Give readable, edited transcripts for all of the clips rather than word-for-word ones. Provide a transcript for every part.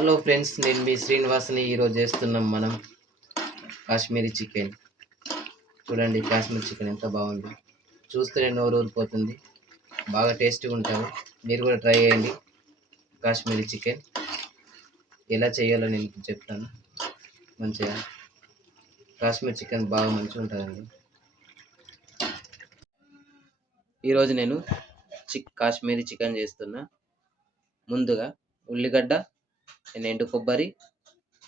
Hello friends, నేను మీ శ్రీనివాస్ని. ఈరోజు చేస్తున్నాం మనం కాశ్మీరీ చికెన్. చూడండి, కాశ్మీరీ చికెన్ ఎంత బాగుంది. చూస్తేనే నోరు ఊరిపోతుంది. బాగా టేస్టీగా ఉంటుంది. మీరు కూడా ట్రై చేయండి. కాశ్మీరీ చికెన్ ఎలా చేయాలో నేను చెప్తాను. మంచిగా కాశ్మీరీ చికెన్ బాగా మంచిగా ఉంటుందండి. ఈరోజు నేను కాశ్మీరీ చికెన్ చేస్తున్నా. ముందుగా ఉల్లిగడ్డ, ఎండు కొబ్బరి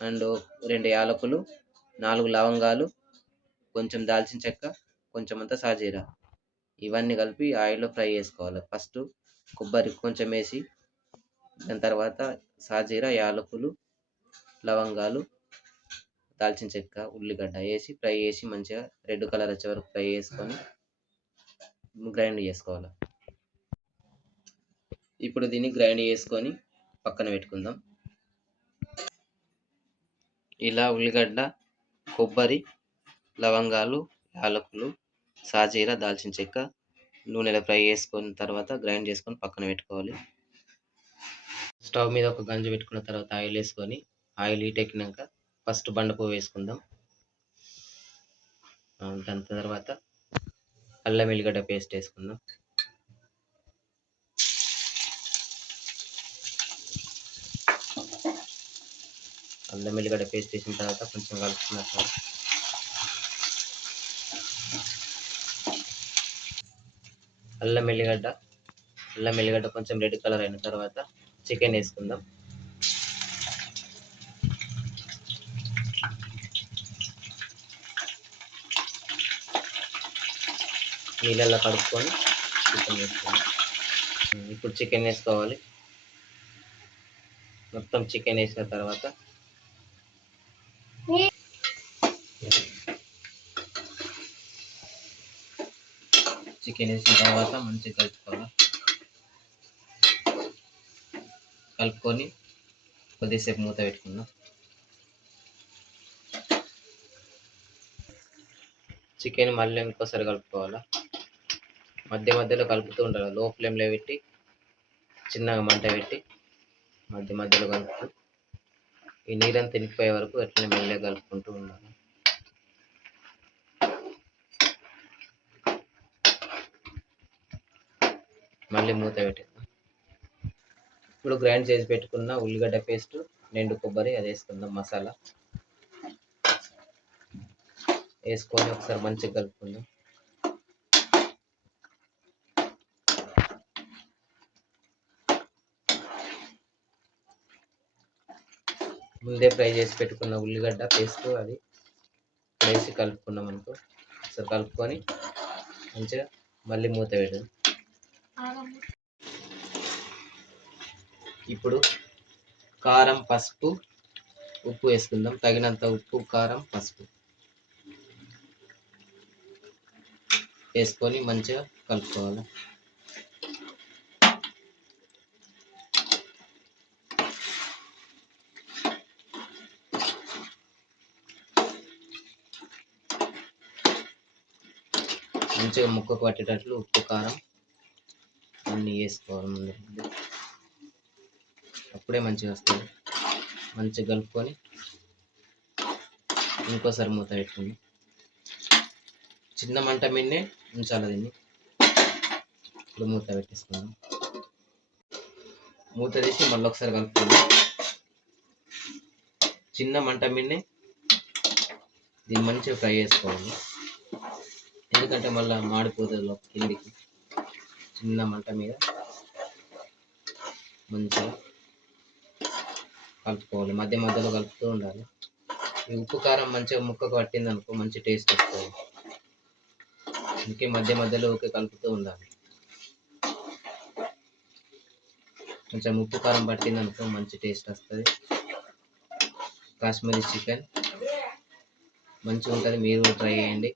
అండ్ 2 యాలకులు, 4 లవంగాలు, కొంచెం దాల్చిన చెక్క, కొంచెం అంతా సాజీరా, ఇవన్నీ కలిపి ఆయిల్లో ఫ్రై చేసుకోవాలి. ఫస్ట్ కొబ్బరి కొంచెం వేసి, దాని తర్వాత సాజీరా, యాలకులు, లవంగాలు, దాల్చిన చెక్క, ఉల్లిగడ్డ వేసి ఫ్రై చేసి మంచిగా రెడ్ కలర్ వచ్చే వరకు ఫ్రై చేసుకొని గ్రైండ్ చేసుకోవాలి. ఇప్పుడు దీన్ని గ్రైండ్ చేసుకొని పక్కన పెట్టుకుందాం. ఇలా ఉల్లిగడ్డ, కొబ్బరి, లవంగాలు, యాలకులు, సాజీరా, దాల్చిన చెక్క నూనెలో ఫ్రై చేసుకున్న తర్వాత గ్రైండ్ చేసుకొని పక్కన పెట్టుకోవాలి. స్టవ్ మీద ఒక గంజు పెట్టుకున్న తర్వాత ఆయిల్ వేసుకొని, ఆయిల్ హీట్ ఎక్కినాక ఫస్ట్ బండపువ్వు వేసుకుందాం. దాని తర్వాత అల్లం వెల్లిగడ్డ పేస్ట్ వేసుకుందాం. అల్లం వెల్లిగడ్డ పేస్ట్ వేసిన తర్వాత కొంచెం కలుపుకున్నాక అల్లం వెల్లిగడ్డ కొంచెం రెడ్ కలర్ అయిన తర్వాత చికెన్ వేసుకుందాం. నీళ్ళల్లో కడుక్కొని చికెన్ వేసుకుందాం. ఇప్పుడు చికెన్ వేసుకోవాలి. మొత్తం చికెన్ వేసిన తర్వాత మంచిగా కలుపుకొని కొద్దిసేపు మూత పెట్టుకుందాం. చికెన్ మళ్ళీ ఇంకోసారి కలుపుకోవాలా. మధ్య మధ్యలో కలుపుతూ ఉండాలి. లో ఫ్లేమ్లో పెట్టి చిన్నగా మంట పెట్టి మధ్యలో కలుపుతూ ఈ నీరంతా తినిపోయే వరకు అట్లనే మెల్లగా కలుపుకుంటూ ఉండాలి. మళ్ళీ మూత పెట్టేద్దాం. ఇప్పుడు గ్రైండ్ చేసి పెట్టుకున్న ఉల్లిగడ్డ పేస్ట్, ఎండు కొబ్బరి అది వేసుకుందాం. మసాలా వేసుకొని ఒకసారి మంచిగా కలుపుకుందాం. ముందే ఫ్రై చేసి పెట్టుకున్న ఉల్లిగడ్డ పేస్ట్ అది వేసి కలుపుకున్నాం అనుకో. ఒకసారి కలుపుకొని మంచిగా మళ్ళీ మూత పెట్టాం. ఇప్పుడు కారం, పసుపు, ఉప్పు వేసుకుందాం. తగినంత ఉప్పు, కారం, పసుపు వేసుకొని మంచిగా కలుపుకోవాలి. మంచిగా ముక్కకు పట్టేటట్లు ఉప్పు, కారం అన్నీ వేసుకోవాలి ముందు. అప్పుడే మంచిగా వస్తుంది. మంచిగా కలుపుకొని ఇంకోసారి మూత పెట్టుకుందాం. చిన్న మంట మీదనే ఉంచాలి దీన్ని. ఇప్పుడు మూత పెట్టేసుకుందాం. మూత తీసి మళ్ళీ ఒకసారి కలుపుకుందాం. చిన్న మంట మీదనే దీన్ని మంచిగా ఫ్రై చేసుకోవాలి. ఎందుకంటే మళ్ళీ మాడిపోతుంది కిందికి. చిన్న మంట మీద మంచిగా కలుపుకోవాలి. మధ్యలో కలుపుతూ ఉండాలి. ఈ ఉప్పు, కారం మంచిగా ముక్కకు పట్టింది అనుకో మంచి టేస్ట్ వస్తుంది. అందుకే మధ్యలో కలుపుతూ ఉండాలి. కొంచెం ఉప్పు, కారం పట్టింది అనుకో మంచి టేస్ట్ వస్తుంది. కాశ్మీరీ చికెన్ మంచిగా ఉంటుంది. మీరు ట్రై చేయండి.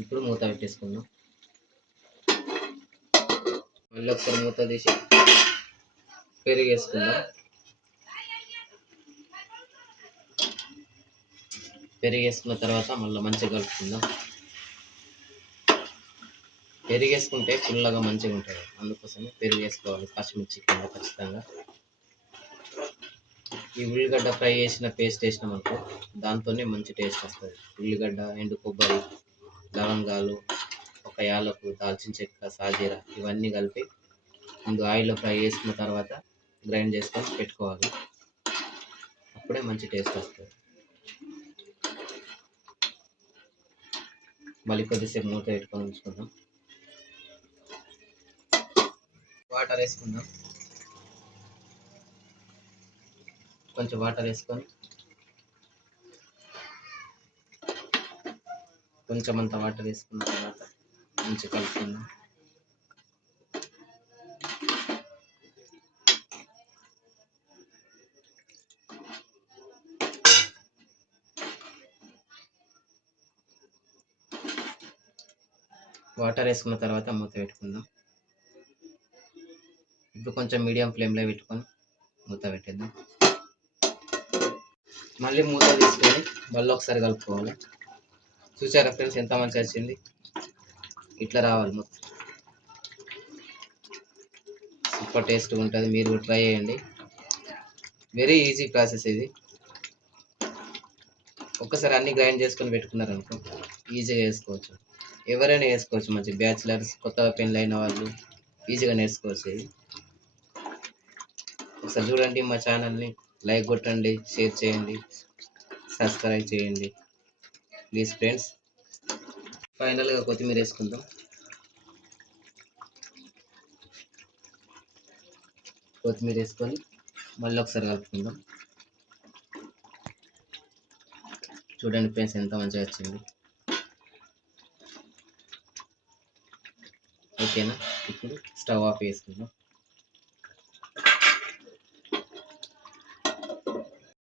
ఇప్పుడు మూత పెట్టేసుకుందాం. మళ్ళీ ఒకసారి మూత తీసి పెరుగు వేసుకుందాం. పెరుగు వేసుకున్న తర్వాత మళ్ళీ మంచిగా కలుపుకుందాం. పెరుగు వేసుకుంటే పుల్లగా మంచిగా ఉంటుంది, అందుకోసమే పెరుగు వేసుకోవాలి కాశ్మీర్ చికెన్లో ఖచ్చితంగా. ఈ ఉల్లిగడ్డ ఫ్రై చేసిన పేస్ట్ వేసినాం అనుకో, దాంతోనే మంచి టేస్ట్ వస్తుంది. ఉల్లిగడ్డ, ఎండు కొబ్బరి, లవంగాలు, ఒక యాలకు, దాల్చిన చెక్క, సాజీర ఇవన్నీ కలిపి ముందు ఆయిల్లో ఫ్రై చేసుకున్న తర్వాత గ్రైండ్ చేసుకొని పెట్టుకోవాలి. అప్పుడే మంచి టేస్ట్ వస్తుంది. మళ్ళీ కొద్దిసేపు మూత పెట్టుకొని ఉంచుకుందాం. వాటర్ వేసుకుందాం. కొంచెం వాటర్ వేసుకొని కొంచెం అంత వాటర్ వేసుకున్న తర్వాత మంచిగా కలుపుకుందాం. వాటర్ వేసుకున్న తర్వాత మూత పెట్టుకుందాం. ఇప్పుడు కొంచెం మీడియం ఫ్లేమ్లో పెట్టుకొని మూత పెట్టేద్దాం. మళ్ళీ మూత తీసుకొని మళ్ళీ ఒకసారి కలుపుకోవాలి. చూసారా ఫ్రెండ్స్ ఎంత మంచిగా వచ్చింది? ఇట్లా రావాలి మొత్తం. సూపర్ టేస్ట్గా ఉంటుంది, మీరు కూడా ట్రై చేయండి. వెరీ ఈజీ ప్రాసెస్ ఇది. ఒక్కసారి అన్ని గ్రైండ్ చేసుకొని పెట్టుకున్నారనుకో ఈజీగా వేసుకోవచ్చు. ఎవరైనా వేసుకోవచ్చు, మంచి బ్యాచిలర్స్, కొత్తగా పెళ్ళైన వాళ్ళు ఈజీగా నేర్చుకోవచ్చు ఇది. ఒకసారి చూడండి, మా ఛానల్ని లైక్ కొట్టండి, షేర్ చేయండి, సబ్స్క్రైబ్ చేయండి ప్లీజ్ ఫ్రెండ్స్. ఫైనల్గా కొత్తిమీర వేసుకుందాం. కొత్తిమీర వేసుకొని మళ్ళీ ఒకసారి కలుపుకుందాం. చూడండి ఫ్రెండ్స్ ఎంత మంచిగా వచ్చింది. ఓకేనా? ఇప్పుడు స్టవ్ ఆఫ్ చేసుకుందాం.